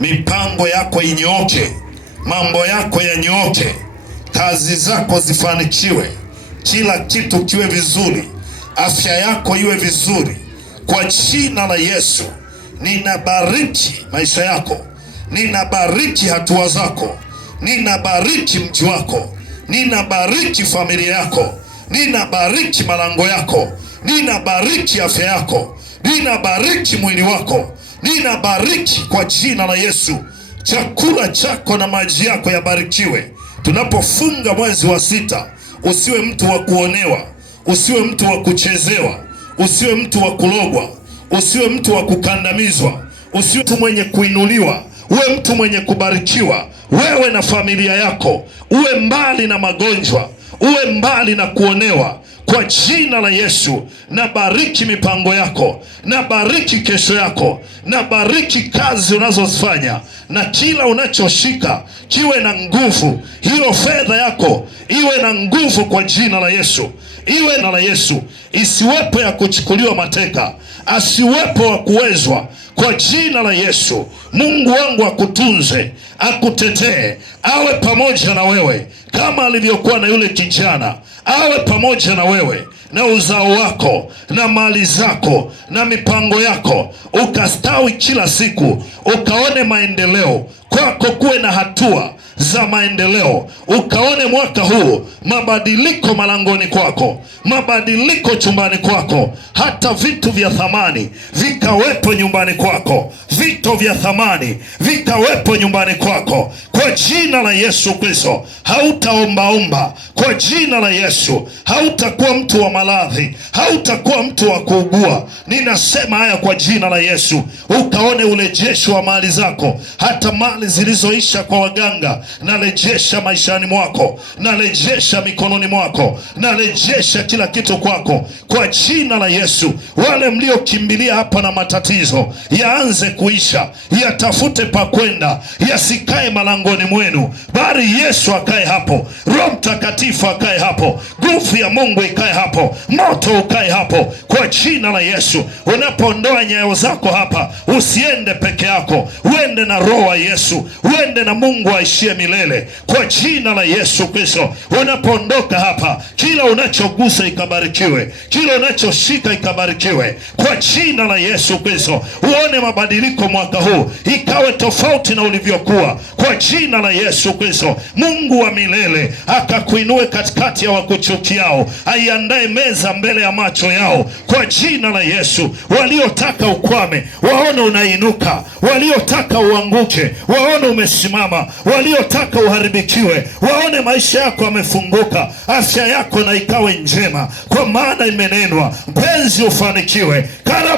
mipango yako inyooke, mambo yako yanyooke, kazi zako zifanikiwe, kila kitu kiwe vizuri, afya yako iwe vizuri. Kwa jina la Yesu, ninabariki maisha yako, ninabariki hatua zako, ninabariki mji wako, ninabariki familia yako, ninabariki malango yako, ninabariki afya yako, ninabariki mwili wako, ninabariki kwa jina la Yesu. Chakula chako na maji yako yabarikiwe. Tunapofunga mwezi wa 6, usiwe mtu wa kuonewa, usiwe mtu wa kuchezewa, usiwe mtu wa kulogwa, usiwe mtu wa kukandamizwa, usiwe mtu mwenye kuinuliwa, uwe mtu mwenye kubarikiwa. Wewe na familia yako uwe mbali na magonjwa, uwe mbali na kuonewa. Kwa jina la Yesu, nabariki mipango yako, nabariki kesho yako, nabariki kazi unazozifanya, na kila unachoshika kiwe na nguvu. Hiyo fedha yako iwe na nguvu kwa jina la Yesu, iwe na la Yesu. Isiwepo ya kuchukuliwa mateka, asiwepo wa kuwezwa kwa jina la Yesu. Mungu wangu akutunze, akutetee, awe pamoja na wewe kama alivyokuwa na yule kijana. Awe pamoja na wewe na uzao wako na mali zako na mipango yako, ukastawi kila siku, ukaone maendeleo kwako, kuwe na hatua za maendeleo. Ukaone mwaka huu mabadiliko malangoni kwako, mabadiliko chumbani kwako, hata vitu vya thamani vikawepo nyumbani kwako, vitu vya thamani vikawepo nyumbani kwako kwa jina la Yesu Kristo. Hautaombaomba kwa jina la Yesu, hautakuwa mtu wa maradhi, hautakuwa mtu wa kuugua. Ninasema haya kwa jina la Yesu. Ukaone urejesho wa mali zako, hata mali zilizoisha kwa waganga, narejesha maishani mwako, narejesha mikononi mwako, narejesha kila kitu kwako kwa jina la Yesu. Wale mliokimbilia hapa na matatizo yaanze kuisha, yatafute pa kwenda, yasikae malangoni mwenu, bali Yesu akae hapo, Roho Mtakatifu akae hapo, nguvu ya Mungu ikae hapo, moto ukae hapo kwa jina la Yesu. Unapoondoa nyayo zako hapa, usiende peke yako, uende na Roho wa Yesu, uende na Mungu aishie milele kwa jina la Yesu Kristo. Unapoondoka hapa, kila unachogusa ikabarikiwe, kila unachoshika ikabarikiwe kwa jina la Yesu Kristo. Uone mabadiliko mwaka huu, ikawe tofauti na ulivyokuwa kwa jina la Yesu Kristo. Mungu wa milele akakuinue katikati ya wakuchukiao, aiandae meza mbele ya macho yao kwa jina la Yesu. Waliotaka ukwame waone unainuka, waliotaka uanguke waone umesimama, waliotaka uharibikiwe waone maisha yako yamefunguka. Afya yako na ikawe njema, kwa maana imenenwa, mpenzi ufanikiwe.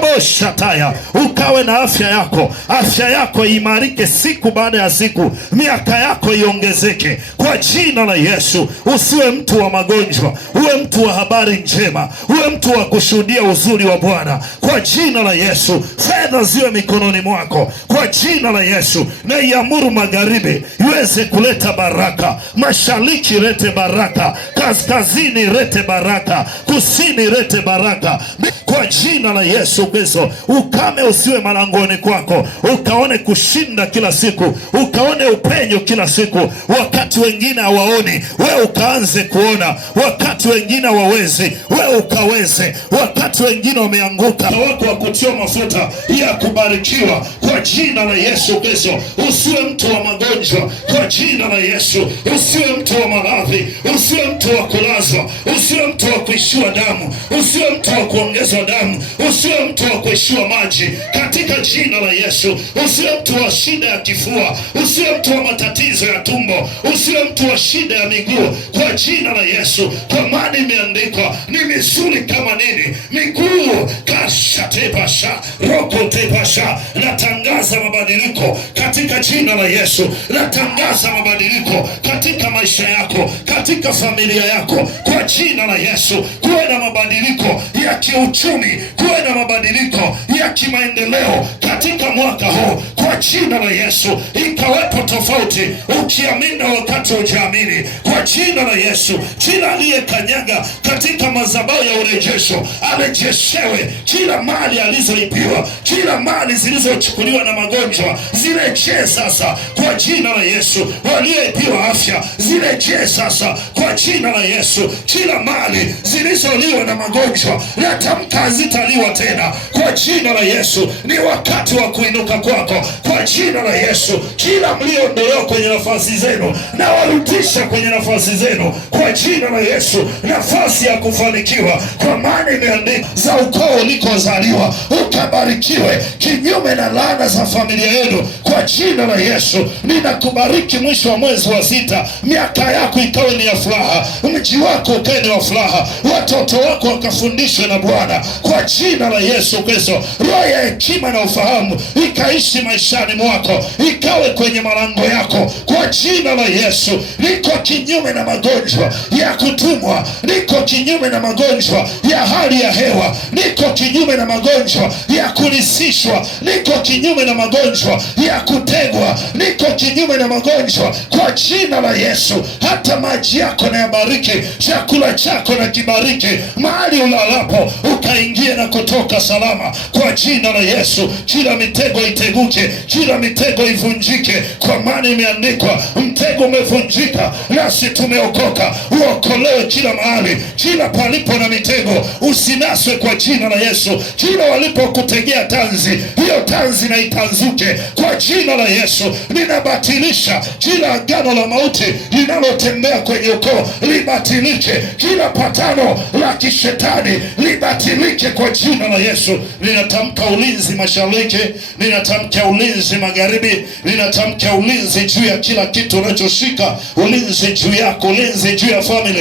Karaboshataya, ukawe na afya yako, afya yako imarike siku baada ya siku, miaka yako iongezeke kwa jina la Yesu. Usiwe mtu wa magonjwa, uwe mtu wa habari njema, uwe mtu wa kushuhudia uzuri wa Bwana kwa jina la Yesu. Fedha ziwe mikononi mwako kwa jina la Yesu. Na iamuru magharibi iweze kuleta baraka, mashariki lete baraka, kaskazini lete baraka, kusini lete baraka kwa jina la Yesu Kristo. Ukame usiwe malangoni kwako, ukaone kushinda kila siku, ukaone upenyo kila siku. Wakati wengine hawaoni, wewe ukaanze kuona. Wakati wengine hawawezi, wewe ukaweze. Wakati wengine wameanguka, wako wa kutiwa mafuta ya kubarikiwa kwa jina la Yesu Kristo. Usiwe mtu wa magonjwa kwa jina la Yesu. Usiwe mtu wa maradhi, usiwe mtu wa kulazwa, usiwe mtu wa kuishiwa damu, usiwe mtu wa kuongezwa damu, usiwe mtu wa kuishiwa maji katika jina la Yesu. Usiwe mtu wa shida ya kifua, usiwe mtu wa matatizo ya tumbo, usiwe mtu wa shida ya miguu kwa jina la Yesu. Kwa maana imeandikwa, ni mizuri kama nini miguu kashatepasha rokotepasha. Natangaza mabadiliko katika jina la Yesu. Natangaza mabadiliko katika maisha yako, katika familia yako kwa jina la Yesu. Kuwe na mabadiliko ya kiuchumi, kuwe na mabadiliko ya kimaendeleo katika mwaka huu kwa jina la Yesu. Ikawepo tofauti ukiamini na wakati hujaamini kwa jina la Yesu. Kila aliyekanyaga katika madhabahu ya urejesho arejeshewe. Kila mali alizoibiwa, kila mali zilizochukuliwa na magonjwa zirejee sasa kwa jina la Yesu. Walioibiwa afya zirejee sasa kwa jina la Yesu. Kila mali zilizoliwa na magonjwa natamka hazitaliwa tena kwa jina la Yesu. Ni wakati wa kuinuka kwako kwa jina la Yesu. Kila mliondolewa kwenye nafasi zenu na warudisha kwenye nafasi zenu kwa jina la Yesu. Nafasi ya kufanikiwa, kwa maana imeandikwa za ukoo ulikozaliwa ukabarikiwe, kinyume na laana za familia yenu kwa jina la Yesu. Ninakubariki mwisho wa mwezi wa 6, miaka yako ikawe ni ya furaha, mji wako ukawe ni wa furaha, watoto wako wakafundishwe na Bwana kwa jina la Yesu Kristo. Roho ya hekima na ufahamu ikaishi maishani mwako, ikawe kwenye malango yako kwa jina la Yesu. Niko kinyume na magonjwa ya kutumwa, niko kinyume na magonjwa ya hali ya hewa, niko kinyume na magonjwa ya kulisishwa, niko kinyume na magonjwa ya kutegwa, niko kinyume na magonjwa kwa jina la Yesu. Hata maji yako na yabariki, chakula chako na kibariki, mahali ulalapo ukaingia na kutoka salama kwa jina la Yesu. Kila mitego iteguke, kila mitego ivunjike, kwa maana imeandikwa mtego umevunjika nasi tumeokoka. Uokolewe kila mahali, kila palipo na mitego usinaswe kwa jina la Yesu. Kila walipokutegea tanzi, hiyo tanzi na itanzuke kwa jina la Yesu. Ninabatilisha kila agano la mauti linalotembea kwenye ukoo, libatilike. Kila patano la kishetani libatilike kwa jina la Yesu. Ninatamka ulinzi mashariki, ninatamka ulinzi magharibi, ninatamka ulinzi juu ya kila kitu unachoshika, ulinzi juu yako, ulinzi juu ya family,